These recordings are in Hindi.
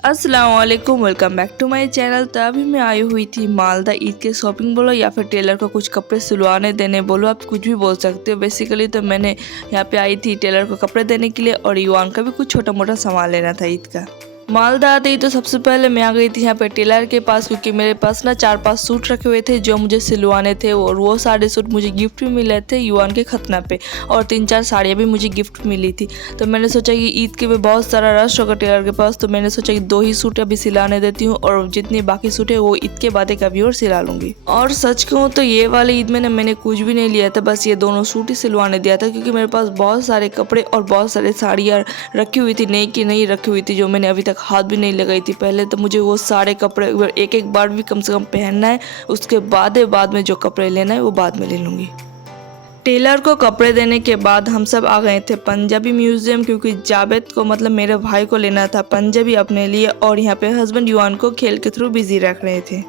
अस्सलाम वालेकुम, welcome back to my channel. तो अभी मैं आई हुई थी मालदा ईद के शॉपिंग बोलो या फिर टेलर को कुछ कपड़े सिलवाने देने बोलो, आप कुछ भी बोल सकते हो। बेसिकली तो मैंने यहाँ पे आई थी टेलर को कपड़े देने के लिए और युवान का भी कुछ छोटा मोटा सामान लेना था ईद का। मालदा आते ही तो सबसे पहले मैं आ गई थी यहाँ पे टेलर के पास, क्योंकि मेरे पास ना 4-5 सूट रखे हुए थे जो मुझे सिलवाने थे और वो सारे सूट मुझे गिफ्ट भी मिले थे युवान के खतना पे, और 3-4 साड़ियाँ भी मुझे गिफ्ट मिली थी। तो मैंने सोचा कि ईद के में बहुत सारा रश होगा टेलर के पास, तो मैंने सोचा कि 2 ही सूट अभी सिलाने देती हूँ और जितनी बाकी सूट है वो ईद के बाद कभी और सिला लूँगी। और सच कहूँ तो ये वाले ईद में ना मैंने कुछ भी नहीं लिया था, बस ये दोनों सूट ही सिलवाने दिया था, क्योंकि मेरे पास बहुत सारे कपड़े और बहुत सारे साड़ियाँ रखी हुई थी, नई की नई रखी हुई थी, जो मैंने अभी तक हाथ भी नहीं लगाई थी पहले। तो मुझे वो सारे कपड़े एक एक बार भी कम से कम पहनना है, उसके बाद में जो कपड़े लेना है वो बाद में ले लूँगी। टेलर को कपड़े देने के बाद हम सब आ गए थे पंजाबी म्यूजियम, क्योंकि जावेद को मतलब मेरे भाई को लेना था पंजाबी अपने लिए, और यहाँ पे हस्बैंड युवान को खेल के थ्रू बिजी रख रहे थे।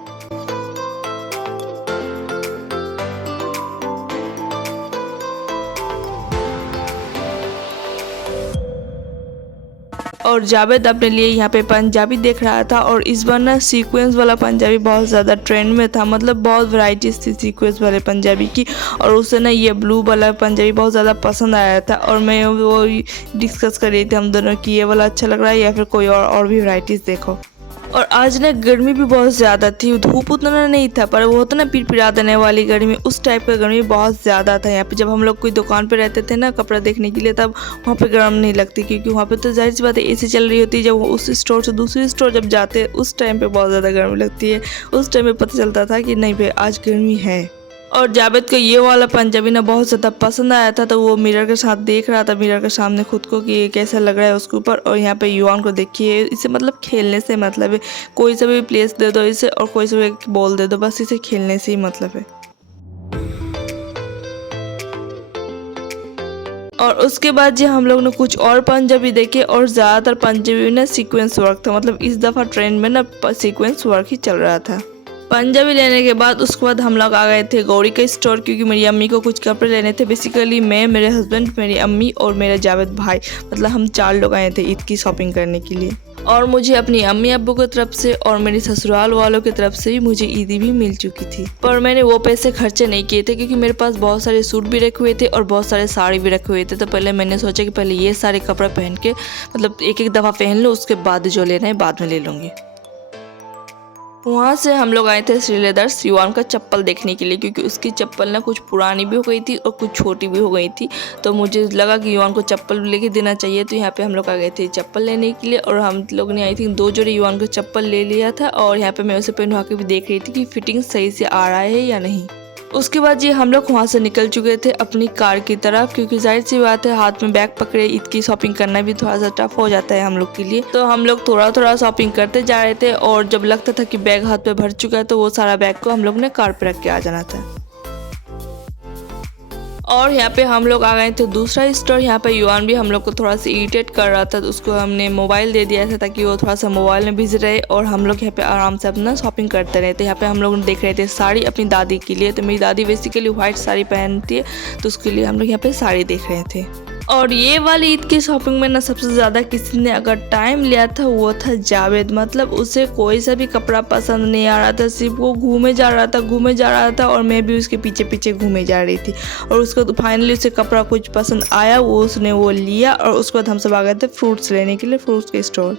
और जावेद अपने लिए यहाँ पे पंजाबी देख रहा था, और इस बार ना सीक्वेंस वाला पंजाबी बहुत ज़्यादा ट्रेंड में था, मतलब बहुत वैरायटीज थी सीक्वेंस वाले पंजाबी की, और उसे ना ये ब्लू वाला पंजाबी बहुत ज़्यादा पसंद आया था। और मैं वो डिस्कस कर रही थी हम दोनों कि ये वाला अच्छा लग रहा है या फिर कोई और भी वैरायटीज़ देखो। और आज ना गर्मी भी बहुत ज़्यादा थी, धूप उतना नहीं था, पर वो होता ना पिरपिरा देने वाली गर्मी, उस टाइप का गर्मी बहुत ज़्यादा था यहाँ पे। जब हम लोग कोई दुकान पे रहते थे ना कपड़ा देखने के लिए, तब वहाँ पे गर्म नहीं लगती, क्योंकि वहाँ पे तो जाहिर सी बात है एसी चल रही होती है। जब उस स्टोर से दूसरी स्टोर जब जाते उस टाइम पे बहुत ज़्यादा गर्मी लगती है, उस टाइम पे पता चलता था कि नहीं भाई आज गर्मी है। और जावेद को ये वाला पंजाबी ना बहुत ज़्यादा पसंद आया था, तो वो मिरर के साथ देख रहा था, मिरर के सामने खुद को कि ये कैसा लग रहा है उसके ऊपर। और यहाँ पे युवान को देखिए, इसे मतलब खेलने से मतलब है, कोई सा भी प्लेस दे दो इसे और कोई सा भी बॉल दे दो, बस इसे खेलने से ही मतलब है। और उसके बाद जी हम लोग ने कुछ और पंजाबी देखे, और ज़्यादातर पंजाबी में ना सीक्वेंस वर्क था, मतलब इस दफ़ा ट्रेंड में ना सीक्वेंस वर्क ही चल रहा था। पंजाबी लेने के बाद उसके बाद हम लोग आ गए थे गौरी का स्टोर, क्योंकि मेरी अम्मी को कुछ कपड़े लेने थे। बेसिकली मैं, मेरे हस्बैंड, मेरी अम्मी और मेरा जावेद भाई, मतलब हम 4 लोग आए थे ईद की शॉपिंग करने के लिए। और मुझे अपनी अम्मी अब्बू की तरफ से और मेरी ससुराल वालों की तरफ से भी मुझे ईदी भी मिल चुकी थी, पर मैंने वो पैसे खर्चे नहीं किए थे, क्योंकि मेरे पास बहुत सारे सूट भी रखे हुए थे और बहुत सारे साड़ी भी रखे हुए थे। तो पहले मैंने सोचा कि पहले ये सारे कपड़े पहन के मतलब एक एक दफ़ा पहन लो, उसके बाद जो लेना है बाद में ले लूँगी। वहाँ से हम लोग आए थे श्री लेदर्स युवान का चप्पल देखने के लिए, क्योंकि उसकी चप्पल ना कुछ पुरानी भी हो गई थी और कुछ छोटी भी हो गई थी। तो मुझे लगा कि युवान को चप्पल लेके देना चाहिए, तो यहाँ पे हम लोग आ गए थे चप्पल लेने के लिए। और हम लोग ने आई थिंक 2 जोड़ी युवान को चप्पल ले लिया था, और यहाँ पे मैं उसे पहनवा के भी देख रही थी कि फिटिंग सही से आ रहा है या नहीं। उसके बाद ये हम लोग वहाँ से निकल चुके थे अपनी कार की तरफ, क्योंकि जाहिर सी बात है हाथ में बैग पकड़े ईद की शॉपिंग करना भी थोड़ा सा टफ हो जाता है हम लोग के लिए। तो हम लोग थोड़ा थोड़ा शॉपिंग करते जा रहे थे, और जब लगता था कि बैग हाथ पे भर चुका है तो वो सारा बैग को हम लोग ने कार पे रख के आ जाना था। और यहाँ पे हम लोग आ गए थे दूसरा स्टोर। यहाँ पे युवान भी हम लोग को थोड़ा सा इरिटेट कर रहा था, तो उसको हमने मोबाइल दे दिया था ताकि वो थोड़ा सा मोबाइल में बिजी रहे, और हम लोग यहाँ पे आराम से अपना शॉपिंग करते रहे थे। यहाँ पे हम लोग देख रहे थे साड़ी अपनी दादी के लिए, तो मेरी दादी बेसिकली वाइट साड़ी पहनती है, तो उसके लिए हम लोग यहाँ पे साड़ी देख रहे थे। और ये वाली ईद की शॉपिंग में ना सबसे ज़्यादा किसी ने अगर टाइम लिया था वो था जावेद। मतलब उसे कोई सा भी कपड़ा पसंद नहीं आ रहा था, सिर्फ वो घूमे जा रहा था और मैं भी उसके पीछे पीछे घूमे जा रही थी। और उसको तो फाइनली उसे कपड़ा कुछ पसंद आया, वो उसने वो लिया, और उसके बाद हम सब आ गए थे फ्रूट्स लेने के लिए फ्रूट्स के स्टोर।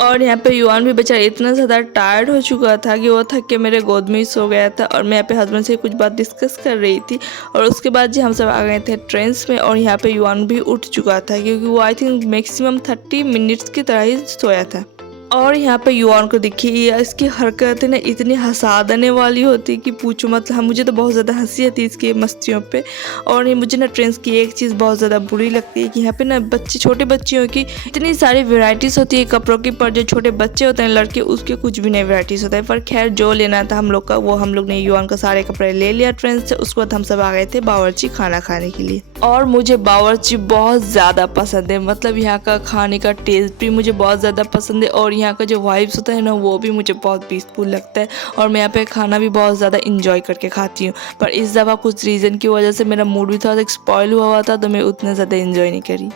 और यहाँ पे युवान भी बेचारा इतना ज़्यादा टायर्ड हो चुका था कि वो थक के मेरे गोद में ही सो गया था, और मैं यहाँ पे हस्बैंड से कुछ बात डिस्कस कर रही थी। और उसके बाद जी हम सब आ गए थे ट्रेन्स में, और यहाँ पे युवान भी उठ चुका था, क्योंकि वो आई थिंक मैक्सिमम 30 मिनट्स की तरह ही सोया था। और यहाँ पे युवान को देखिए, इसकी हरकतें ना इतनी हंसा देने वाली होती कि पूछो मतलब। मुझे तो बहुत ज़्यादा हंसी आती है इसकी मस्तियों पे। और ये मुझे ना ट्रेंड्स की एक चीज़ बहुत ज़्यादा बुरी लगती है कि यहाँ पे ना बच्चे, छोटे बच्चियों की इतनी सारी वेराइटीज़ होती है कपड़ों की, पर जो छोटे बच्चे होते हैं लड़के, उसके कुछ भी नहीं वेराइटीज़ होता है। पर खैर जो लेना था हम लोग का, वो हम लोग ने युवान का सारे कपड़े ले लिया ट्रेंड्स से। उसके बाद हम सब आ गए थे बावर्ची खाना खाने के लिए। और मुझे बावर्ची बहुत ज़्यादा पसंद है, मतलब यहाँ का खाने का टेस्ट भी मुझे बहुत ज़्यादा पसंद है, और यहाँ का जो वाइब्स होता है ना वो भी मुझे बहुत पीसफुल लगता है। और मैं यहाँ पे खाना भी बहुत ज़्यादा इंजॉय करके खाती हूँ, पर इस दफ़ा कुछ रीज़न की वजह से मेरा मूड भी थोड़ा सा स्पॉइल हुआ था, तो मैं उतना ज़्यादा इंजॉय नहीं करी।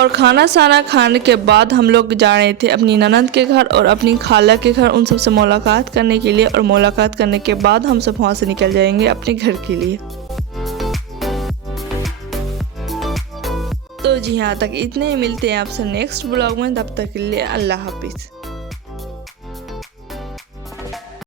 और खाना साना खाने के बाद हम लोग जा रहे थे अपनी ननद के घर और अपनी खाला के घर, उन सबसे मुलाकात करने के लिए। और मुलाकात करने के बाद हम सब वहाँ से निकल जाएंगे अपने घर के लिए। तो जी यहाँ तक इतने ही, मिलते हैं आपसे नेक्स्ट ब्लॉग में, तब तक के लिए अल्लाह हाफिज़।